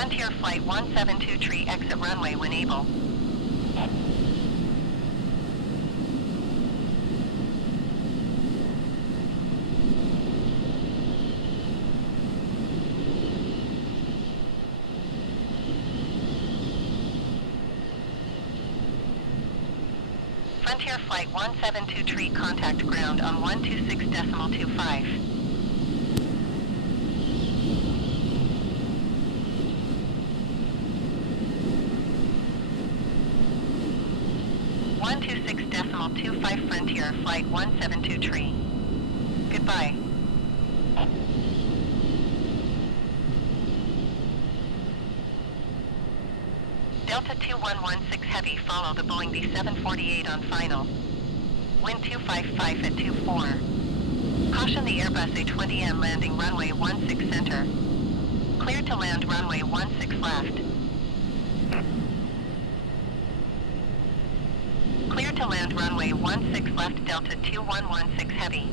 Frontier Flight 172 exit runway when able. Frontier Flight 172 contact ground on 126.25. Frontier Flight 172 Goodbye. Delta 2116 Heavy, follow the Boeing B748 on final. Wind 255 at 24. Caution the Airbus A20M landing runway 16 center. Clear to land runway 16 left. Clear to land runway 16 left, Delta 2116 Heavy.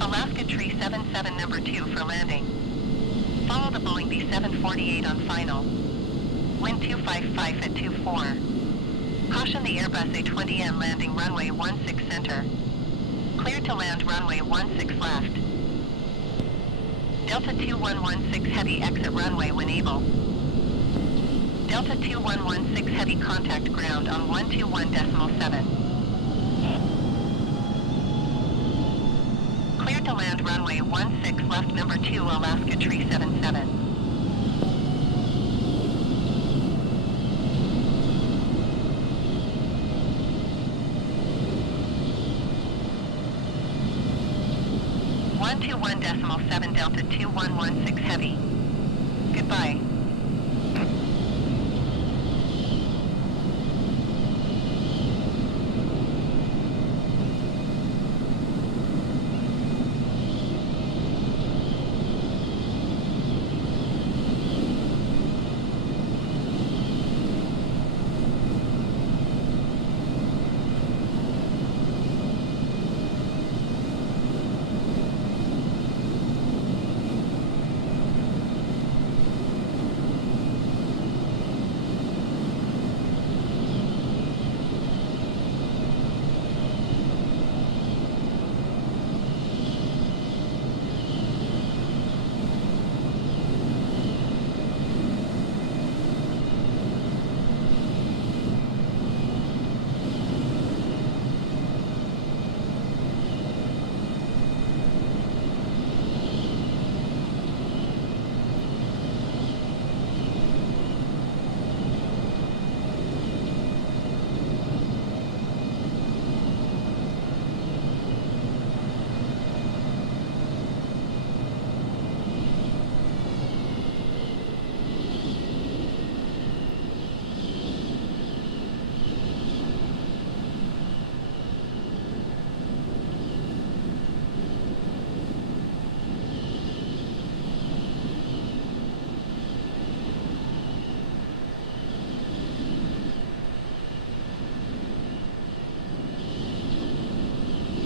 Alaska Tree 77 number 2 for landing. Follow the Boeing B748 on final. Wind 255 at 24. Caution the Airbus A20M landing runway 16 center. Clear to land runway 16 left. Delta 2116 Heavy, exit runway when able. Delta 2116 Heavy, contact ground on 121.7. Clear to land runway 16 left, number 2, Alaska Tree 77. One 21.7 Delta 2116 Heavy. Goodbye.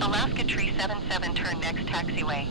Alaska Tree 77, turn next taxiway.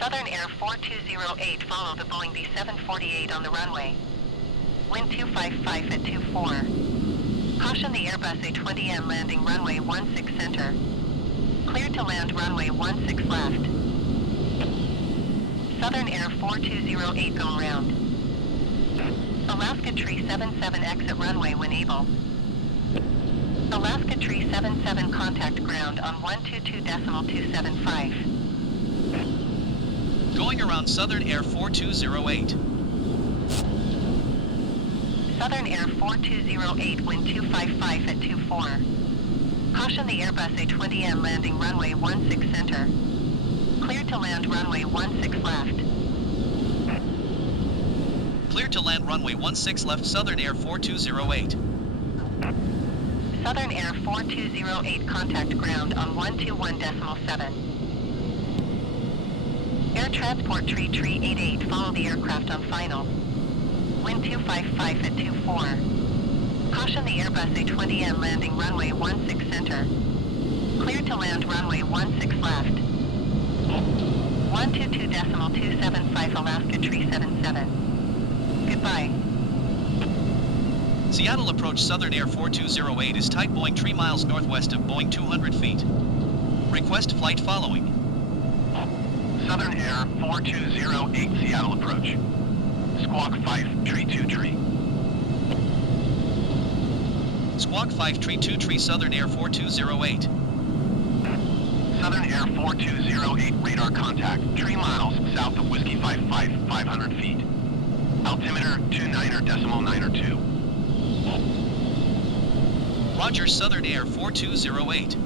Southern Air 4208, follow the Boeing B748 on the runway. Wind 255 at 24. Caution the Airbus A20M landing runway 16 center. Clear to land runway 16 left. Southern Air 4208, go around. Alaska Tree 77 exit runway when able. Alaska Tree 77 contact ground on 122.275. Going around Southern Air 4208. Southern Air 4208, wind 255 at 24. Caution the Airbus A20M landing runway 16 center. Clear to land runway 16 left. Clear to land runway 16 left, Southern Air 4208. Southern Air 4208 contact ground on 121.7. Air Transport Tree 88, follow the aircraft on final. Wind 255 at 24. Caution the Airbus A20M landing runway 16 center. Clear to land runway 16 left. 122.275 Alaska Tree 77. Goodbye. Seattle approach Southern Air 4208 is type Boeing 3 miles northwest of Boeing 200 feet. Request flight following. Southern Air 4208 Seattle approach. Squawk 5 Tree 2 Tree. Squawk 5 Tree 2 Tree, Southern Air 4208. Southern Air 4208 radar contact 3 miles south of Whiskey 55, 500 feet. Altimeter 29.902. Roger, Southern Air 4208.